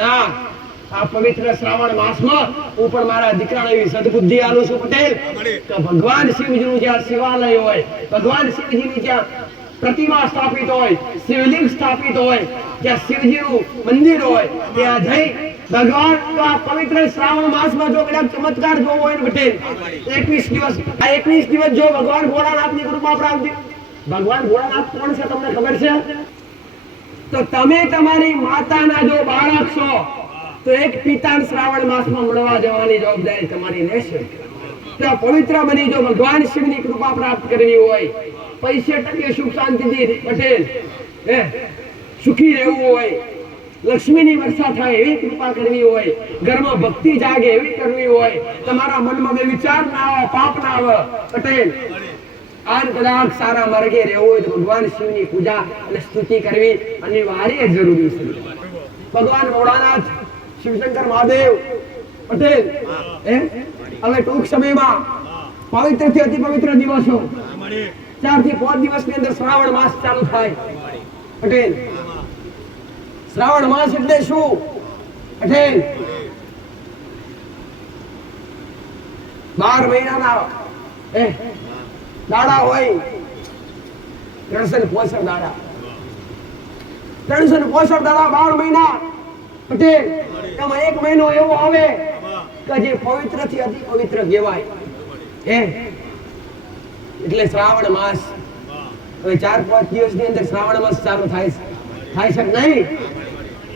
ના આ પવિત્ર શ્રાવણ માસમાં હું પણ મારા દીકરાને એવી સદબુદ્ધિ આલું છું પટેલ કે ભગવાન શિવજીનું જ્યાં શિવાલય હોય, ભગવાન શિવજીની જ્યાં પ્રતિમા સ્થાપિત હોય, શિવલિંગ સ્થાપિત હોય, જ્યાં શિવજીનું મંદિર હોય, ત્યાં જઈ ભગવાન આ પવિત્ર શ્રાવણ માસમાં જો કદાચ ચમત્કાર જોવો હોય ને પટેલ 21 દિવસ, આ 21 દિવસ જો ભગવાન ભોળાનાથની કૃપા પ્રાપ્ત, ભગવાન ભોળાનાથ કોણ છે તમને ખબર છે? તો તમે તમારી માતાના જો બાળક છો તો એક પિતા શ્રાવણ માસમાં મળવા જવાની જવાબદારી તમારી લેશે. તો પવિત્ર બની જો ભગવાન શિવની કૃપા પ્રાપ્ત કરવી હોય, પૈસે ટકે સુખ શાંતિથી પટેલ સુખી રહેવું હોય, લક્ષ્મીની વર્ષા થાય એવી કૃપા કરવી હોય, ઘરમાં ભક્તિ જાગે એવી કરવી હોય, તમારા મનમાં બે વિચાર ના આવે, પાપ ના આવે પટેલ, આન કદાચ સારા માર્ગે રહેવું હોય તો ભગવાન શિવની પૂજા અને સ્તુતિ કરવી અનિવાર્ય જરૂરી છે. ભગવાન ભોળાનાથ, શિવશંકર મહાદેવ પટેલ હવે ટૂંક સમયમાં પવિત્ર થી અતિ પવિત્ર દિવસો 4 થી 5 દિવસની અંદર શ્રાવણ માસ ચાલુ થાય પટેલ. શ્રાવણ માસ એટલે શું પટેલ? 12 મહિનાના દાડા હોય, 365 દાડા, 365 દાડા 12 મહિના પટેલ. એમાં એક મહિનો એવો આવે કે જે પવિત્ર થી અતિ પવિત્ર કહેવાય એટલે શ્રાવણ માસ. હવે 4-5 દિવસની અંદર શ્રાવણ માસ ચાલુ થાય છે નહીં?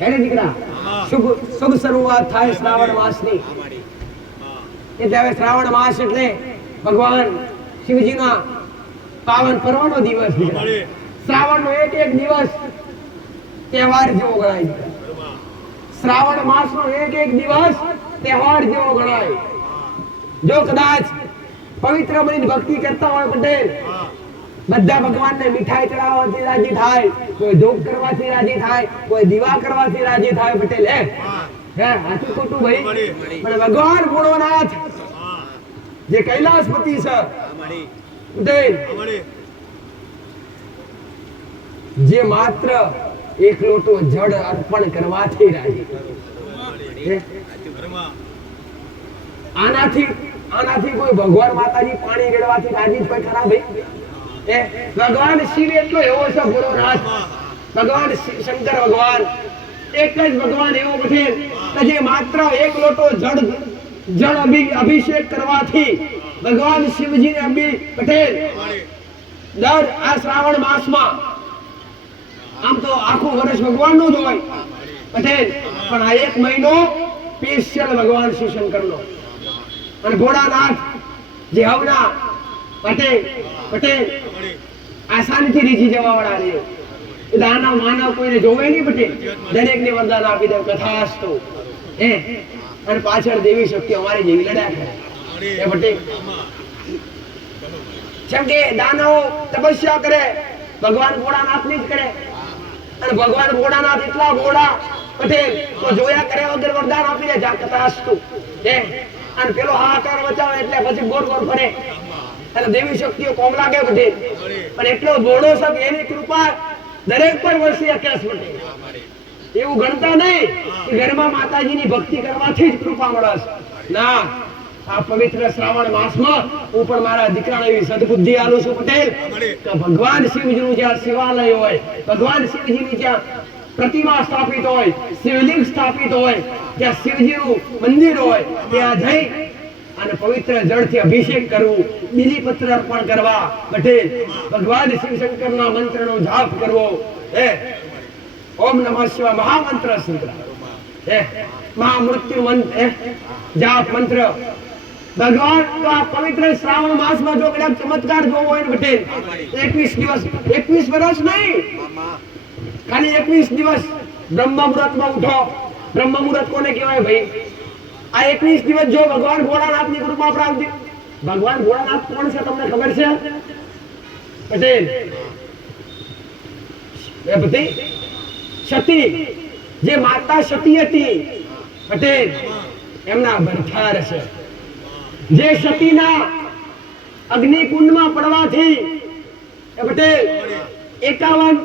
એને દીકરા શુભ શરૂઆત થાય શ્રાવણ માસની. એટલે હવે શ્રાવણ માસ એટલે ભગવાન શિવજીના પાવન પર્વનો દિવસ. શ્રાવણનો એક દિવસ તહેવાર જેવો ગણાય. શ્રાવણ માસનો એક દિવસ તહેવાર જેવો ગણાય. જો કદાચ પવિત્ર બનીને ભક્તિ કરતા હોય પટેલ, બધા ભગવાનને મીઠાઈ ચડાવવાથી રાજી થાય, કોઈ ધૂપ કરવાથી રાજી થાય, કોઈ દીવા કરવાથી રાજી થાય પટેલ. હાચું ખોટું ભાઈ? પણ ભગવાન ભોળાનાથ જે કૈલાસપતિ છે પટેલ, જે માત્ર એક લોટો જળ અર્પણ કરવાથી રાજી. આનાથી કોઈ ભગવાન માતાજી પાણી રેડવાથી રાજી કોઈ ખરા ભાઈ? ભગવાન શિવ એટલો એવો છે ભોળાનાથ, ભગવાન શંકર ભગવાન એક જ ભગવાન એવો પટેલ કે જે માત્ર એક લોટો જળ અભિષેક કરવાથી ભગવાન શિવજીને પટેલ દર આ શ્રાવણ માસમાં, આમ તો આખું વર્ષ ભગવાનનું જ હોય પટેલ, પણ આ એક મહિનો સ્પેશિયલ ભગવાન શિવશંકરનો. અને ભોળાનાથ જે હવના પટેલ આસાનીથી રીઝી જવા વાળા રહે. દાનવ માનવ કોઈને જોવે નહીં પટેલ, દરેકને વરદાન આપી દે કથાસ્તુ. અને પાછળ દેવી શક્તિ અમારી જેવી લડ્યા કરે પટેલ. જેમ કે દાનવો તપસ્યા કરે, ભગવાન ભોળાનાથની જ કરે. અને ભગવાન ભોળાનાથ એટલા ભોળા પટેલ તો જોયા કરે વગર વરદાન આપી દે જા કથાસ્તુ. અને પેલો હાહાકાર મચાવે એટલે પછી ગોર ફરે. અને દેવી શક્તિઓ કોમ લાગે પટેલ, પણ એટલો ભોળો છે કે એની કૃપા દરેક પર વરસી શકે પટેલ. એવું ગણતા નહીં કે ઘરમાં માતાજીની ભક્તિ કરવાથી જ કૃપા મળે છે. ના, આ પવિત્ર શ્રાવણ માસમાં હું પણ મારા દીકરાને એવી સદબુદ્ધિ આલું છું પટેલ કે ભગવાન શિવજીનું જ્યાં શિવાલય હોય, ભગવાન શિવજીની જ્યાં પ્રતિમા સ્થાપિત હોય, શિવલિંગ સ્થાપિત હોય, જ્યાં શિવજીનું મંદિર હોય, ત્યાં જઈ અને પવિત્ર જળથી અભિષેક કરવું, બીલીપત્ર અર્પણ કરવા પટેલ, ભગવાન શિવશંકરના મંત્રનો જાપ કરવો. ઓમ નમઃ શિવાય મહામંત્ર મહામૃત્યુ મંત્ર જાપ મંત્ર. ભગવાન તો આ પવિત્ર શ્રાવણ માસમાં જો કદાચ ચમત્કાર જોવો હોય ને પટેલ 21 દિવસ, 21 વર્ષ નહીં, ખાલી 21 દિવસ બ્રહ્મ મુહૂર્તમાં ઉઠો. બ્રહ્મ મુહૂર્ત કોને કહેવાય ભાઈ? આ 21 દિવસ જો ભગવાન ભોળાનાથની કૃપા પ્રાપ્ત. ભગવાન ભોળાનાથ કોણ છે તમને ખબર છે પટેલ? સતી, જે માતા સતી હતી પટેલ, એમના ભરથાર છે. જે સતીના અગ્નિકુંડમાં પડવાથી પટેલ 51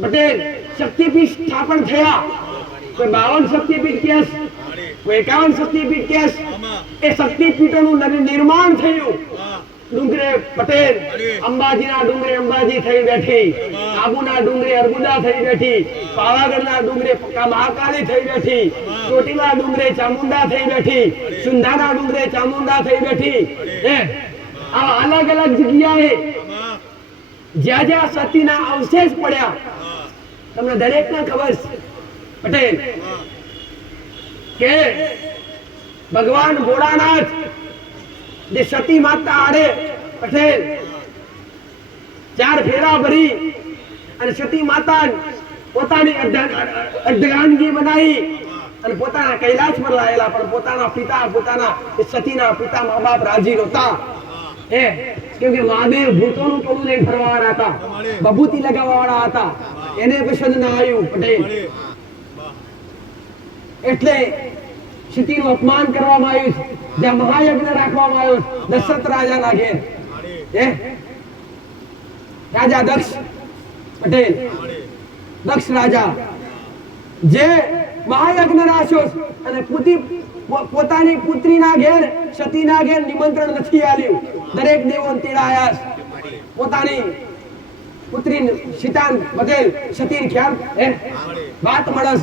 પટેલ શક્તિપીઠ સ્થાપન થયા. કોઈ 52 શક્તિપીઠ કેસ, કોઈ 51 શક્તિપીઠ કેસ. એ શક્તિપીઠોનું નિર્માણ થયું. ડુંગરે પટેલ, અંબાજીના ડુંગરે અંબાજી થઈ બેઠી, આબુના ડુંગરે અર્બુદા થઈ બેઠી, પાવાગઢના ડુંગરે મહાકાળી થઈ બેઠી, ચોટીલા ડુંગરે ચામુંડા થઈ બેઠી, સુંધાના ડુંગરે ચામુંડા થઈ બેઠી. આ અલગ અલગ જગ્યાએ જ્યાં જ્યાં સતીના અવશેષ પડ્યા, તમને દરેકને ખબર છે પટેલ કે ભગવાન ભોળાનાથ જે સતી માતા આડે પટેલ 4 ફેરા ભરી અને સતી માતા પોતાની અર્ધગાંગી બનાવી અને પોતાના કૈલાસ પર લાયેલા. પણ પોતાના પિતા, પોતાના સતીના પિતા મા બાપ રાજી નહોતા. કેમ કે મહાદેવ ભૂતોનું ટોળું લઈને ફરવાવાળા હતા, બભૂતિ લગાવવાવાળા હતા. એને પસંદ ના આવ્યું પટેલ. એટલે સતીનું અપમાન કરવામાં આવ્યું. જ્યાં મહાયજ્ઞ રાખવામાં આવ્યો દશરથ રાજાના ઘેર, રાજા દક્ષ પટેલ, દક્ષ રાજા જે મહાયજ્ઞ રાખ્યો અને પોતાની પુત્રીના ઘેર, સતીના ઘેર નિમંત્રણ નથી આલ્યું. દરેક દેવો તેડાયા. પોતાની પુત્રી સીતા પટેલ સતી ખ્યાલ વાત મળસ.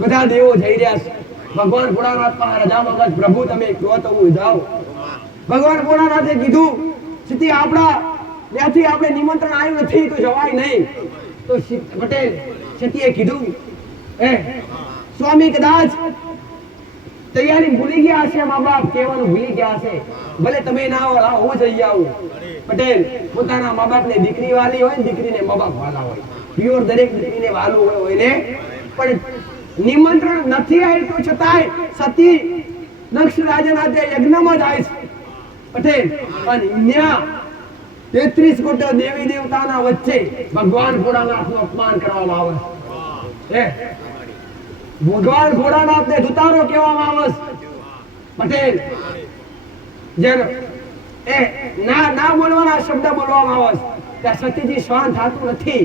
બધા દેવો જઈ રહ્યા છે. ભગવાન ભોળાનાથ પાસે રજા માંગે, પ્રભુ તમે કહો તો હું જાઉં. ભગવાન ભોળાનાથે કીધું, સતી આપણા ત્યાંથી આપણે નિમંત્રણ આવ્યું નથી તો જવાય નહીં. તો પટેલ સતીએ કીધું, સ્વામી કદાચ તૈયારી ભૂલી ગયા હશે, મા બાપ કહેવાનું ભૂલી ગયા હશે, ભલે તમે ના આવો, હું જઈ આવું. પટેલ પોતાના મા બાપ ને દીકરી વાલી હોય ને દીકરીને મા બાપ વાલા હોય. પ્યોર દરેક દીકરીને વાલું હોય ને, પણ નિમંત્રણ નથી આવ્યું તો છતાંય સતી દક્ષ રાજાના તે યજ્ઞમાં જાય છે પટેલ. અને ત્યાં 33 કોટી દેવી દેવતાના વચ્ચે ભગવાન ભોળાનાથનું અપમાન કરવામાં આવે છે. ભગવાન ભોળાનાથને દુતારો કહેવામાં આવે છે પટેલ. જ્યારે ના બોલવાના શબ્દ બોલવામાં આવે છે ત્યાં સતીજી સહન થતું નથી.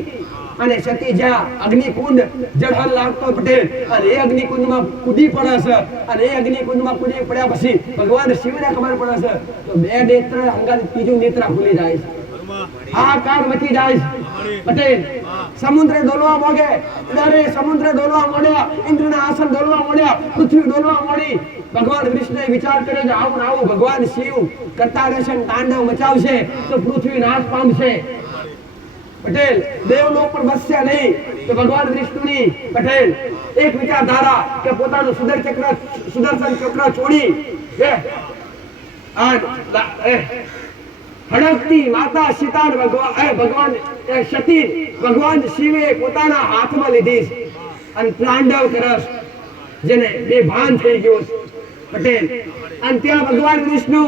અને સતી જ્યાં અગ્નિકુંડ જળહલ લાગતો પટેલ અને એ અગ્નિકુંડમાં કૂદી પડે છે. અને એ અગ્નિકુંડમાં કૂદી પડ્યા પછી ભગવાન શિવને ખબર પડે છે તો 2 નેત્ર અંગાત ત્રીજું નેત્ર ખુલી જાય છે. હાહાકાર મચી જાય છે પટેલ. સમુદ્ર ડોલવા મોગે, દરે સમુદ્ર ડોલવા મોડ્યા, ઇન્દ્રના આસન ડોલવા મોડ્યા, પૃથ્વી ડોલવા મોડી. ભગવાન વિષ્ણુએ વિચાર કર્યો છે આવું આવું ભગવાન શિવ કરતા રહેશે, તાંડવ મચાવશે તો પૃથ્વી નાશ પામશે પટેલ. દેવલોક પર બસશે નહીં. તો ભગવાન વિષ્ણુની પટેલ એક વિચારધારા કે પોતાનું સુદર્શન ચક્ર છોડી હડકતી માતા સીતા ભગવાન સતી ભગવાન શિવે પોતાના હાથમાં લીધી અને તાંડવ કરસ, જેને બેભાન થઈ ગયો પટેલ. અને ત્યાં ભગવાન વિષ્ણુ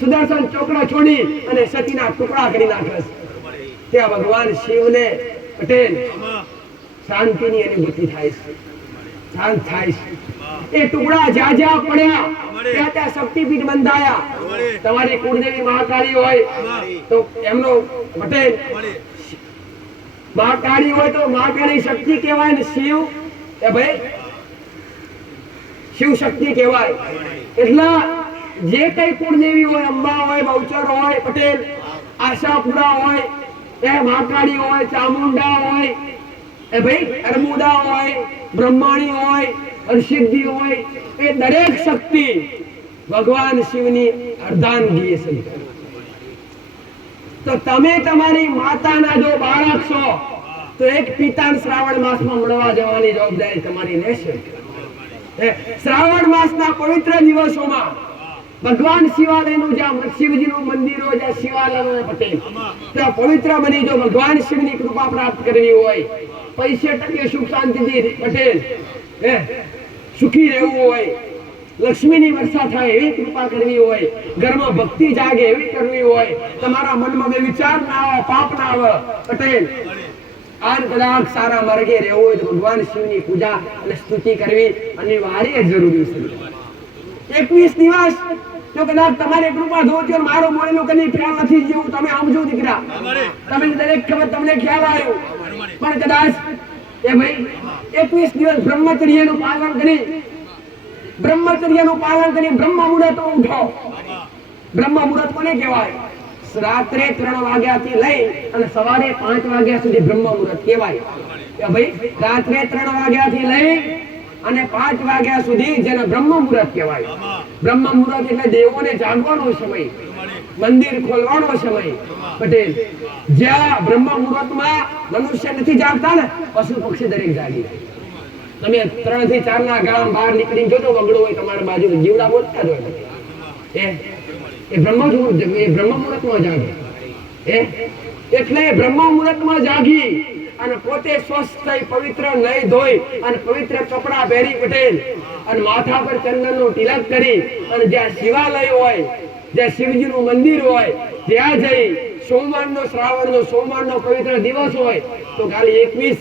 સુદર્શન ચક્ર છોડી અને સતીના ટુકડા કરી નાખે. ત્યાં ભગવાન શિવને પટેલ શાંતિની અનુભૂતિ થાય છે, શાંત થાય છે. એ ટુકડા જ્યાં જ્યાં પડ્યા ત્યાં ત્યાં શક્તિપીઠ બંધાયા. તમારી કુળદેવી મહાકાળી હોય તો એમનો પટેલ મહાકાળી હોય તો મહાકાળી શક્તિ કહેવાય ને શિવ એ ભાઈ શિવ શક્તિ કહેવાય. એટલે જે કઈ કુળદેવી હોય, અંબા હોય, બહુચર હોય પટેલ, આશાપુરા હોય, એ મહાકાળી હોય, ચામુંડા હોય, એ ભાઈ અર્બુદા હોય, બ્રહ્માણી હોય, સિદ્ધિ હોય, એ દરેક શક્તિ ભગવાન શિવની અર્ધાંગી છે. તો તમે તમારી માતાના જો બાળક છો તો એક પિતા શ્રાવણ માસમાં મળવા જવાની જવાબદારી તમારી રહેશે. શ્રાવણ માસના પવિત્ર દિવસોમાં ભગવાન શિવાલયનું જ્યાં શિવજીનું મંદિર હોય, જ્યાં શિવાલય પટેલ ત્યાં પવિત્ર બની જો ભગવાન શિવની કૃપા પ્રાપ્ત કરવી હોય, 65% સુખ શાંતિથી પટેલ સુખી રહેવું હોય, લક્ષ્મીની વર્ષા થાય એવી કૃપા કરવી હોય, ઘરમાં ભક્તિ જાગે એવી કરવી હોય, તમારા મનમાં વિચાર ના આવે, પાપ ના આવે પટેલ, આન કદાચ સારા માર્ગે રહેવું હોય તો ભગવાન શિવની પૂજા અને સ્તુતિ કરવી અનિવાર્ય જરૂરી છે. 21 દિવસ જો કદાચ તમારી કૃપા ધોતી અને મારો બોલેલો કદી ખ્યાલ નથી જેવું તમે સમજો દીકરા, તમે દરેક ખબર તમને ખ્યાલ આવ્યો, પણ કદાચ એ ભાઈ 21 દિવસ બ્રહ્મચર્યનું પાલન કરી બ્રહ્મ મુહૂર્ત ઉઠો. બ્રહ્મ મુહૂર્ત કોને કહેવાય? રાત્રે 3 વાગ્યાથી લઈ અને સવારે 5 વાગ્યા સુધી બ્રહ્મ મુહૂર્ત કહેવાય. કે ભાઈ રાત્રે 3 વાગ્યાથી લઈ અને 5 વાગ્યા સુધી જેને બ્રહ્મ મુહૂર્ત કહેવાય. બ્રહ્મ મુહૂર્ત એટલે દેવોને જાગવાનો સમય, મંદિર ખોલવાનો સમય. પટેલ, જ્યાં બ્રહ્મ મુહૂર્તમાં મનુષ્ય નથી જાગતા ને, પશુ પક્ષી દરેક જાગી જાય. તમે 3 થી 4 ના ગાળામાં બહાર નીકળીને જોજો, વગડો હોય તમારી બાજુ, જીવડા બોલતા જ હોય. એ બ્રહ્મ મુહૂર્તમાં જાગે. એટલે બ્રહ્મ મુહૂર્તમાં જાગી અને પોતે સ્વસ્થ થઈ પવિત્ર નહીં ધોઈ અને પવિત્ર કપડા પહેરી પટેલ અને માથા પર ચંદનનું તિલક કરી અને જ્યાં શિવાલય હોય, જ્યાં શિવજીનું મંદિર હોય, ત્યાં જઈ સોમવારનો પવિત્ર દિવસ હોય તો ખાલી 21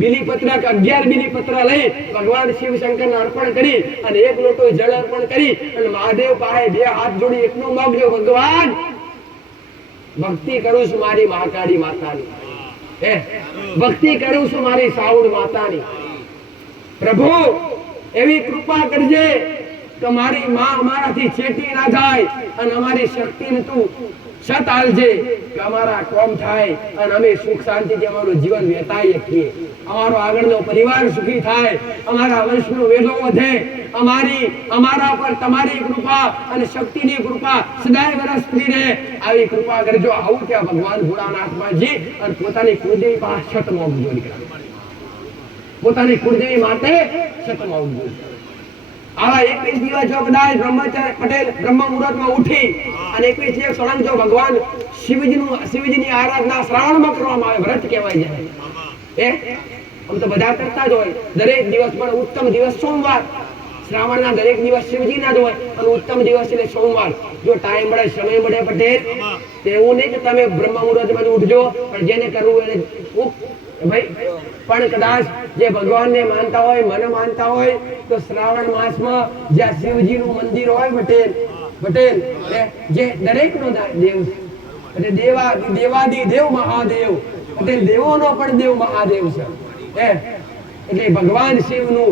બિલીપત્ર કે 11 બિલીપત્ર લઈ ભગવાન શિવ શંકરને અર્પણ કરી અને 1 લોટો જળ અર્પણ કરી અને મહાદેવ પાસે 2 હાથ જોડી એટલું માંગજો, ભગવાન ભક્તિ કરું છું મારી મહાકાળી માતાની, ભક્તિ કરું છું મારી સાઉડ માતાની. પ્રભુ એવી કૃપા કરજે કે મારી માં અમારાથી છેટી ના જાય અને અમારી શક્તિને તું સત આલજે કે અમારા કોમ થાય અને અમે સુખ શાંતિથી અમારું જીવન વ્યતાઈ શકીએ, અમારો આગળનો પરિવાર સુખી થાય, અમારા વંશનો વેલો વધે, અમારા પર તમારી કૃપા અને શક્તિની કૃપા સદાય વરસતી રહે. આવી કૃપા કરજો. આવું ત્યાં ભગવાન ભોળાનાથજી અને પોતાની કુળદેવી પાસે છત માંગજો, પોતાની કુળદેવી માટે છત માંગજો. આવા 21 દિવસ જો કદાચ પટેલ બ્રહ્મ મુહૂર્તમાં ઉઠી અને 21 દિવસ સળંગ જો ભગવાન શિવજીની આરાધના શ્રાવણમાં કરવામાં આવે, વ્રત કહેવાય જાય. આમ તો બધા કરતા જ હોય. દરેક દિવસ પણ ઉત્તમ દિવસ સોમવાર. શ્રાવણના દરેક દિવસ શિવજીના જ હોય અને ઉત્તમ દિવસ એટલે સોમવાર. જો ટાઈમ મળે, સમય મળે પટેલ, એવું નહીં કે તમે બ્રહ્મ મુહૂર્તમાં ઉઠજો, પણ જેને કરવું એને ભાઈ. પણ કદાચ જે ભગવાનને માનતા હોય, મને માનતા હોય તો શ્રાવણ માસમાં જ્યાં શિવજીનું મંદિર હોય પટેલ જે દરેકનો દેવ છે, દેવાદી દેવ મહાદેવ, પટેલ દેવોનો પણ દેવ મહાદેવ છે. એટલે ભગવાન શિવનું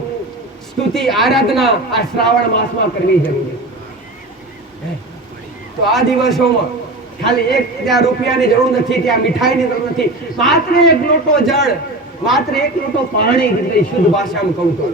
સ્તુતિ આરાધના આ શ્રાવણ માસમાં કરવી જરૂરી. તો આ દિવસોમાં ખાલી ત્યાં રૂપિયાની જરૂર નથી, ત્યાં મીઠાઈની જરૂર નથી, માત્ર 1 લોટો જળ, માત્ર 1 લોટો પાણી, શુદ્ધ ભાષામાં કહું તો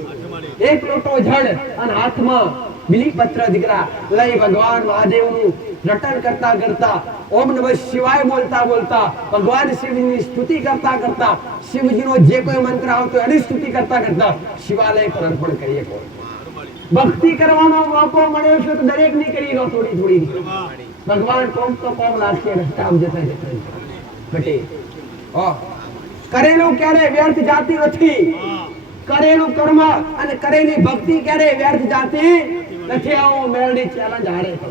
1 લોટો જળ અને હાથમાં બિલીપત્ર દીકરા લઈ ભગવાન મહાદેવનું રટણ કરતા કરતા, ઓમ નમઃ શિવાય બોલતા બોલતા, ભગવાન શિવની સ્તુતિ કરતા કરતા, શિવજીનો જે કોઈ મંત્ર આવતો એની સ્તુતિ કરતા કરતા શિવાલય પર અર્પણ કરીએ. ભક્તિ કરવાનો મોકો મળ્યો છે તો દરેક ની કરી લો થોડી થોડી. ભગવાન કોમ તો કોમ લાગશે, રસ્તા જતા જતા. કરેલું ક્યારે વ્યર્થ જાતી નથી, કરેલું કર્મ અને કરેલી ભક્તિ ક્યારે વ્યર્થ જાતી નથી. આવો મેળડી ચેલેન્જ હારે તો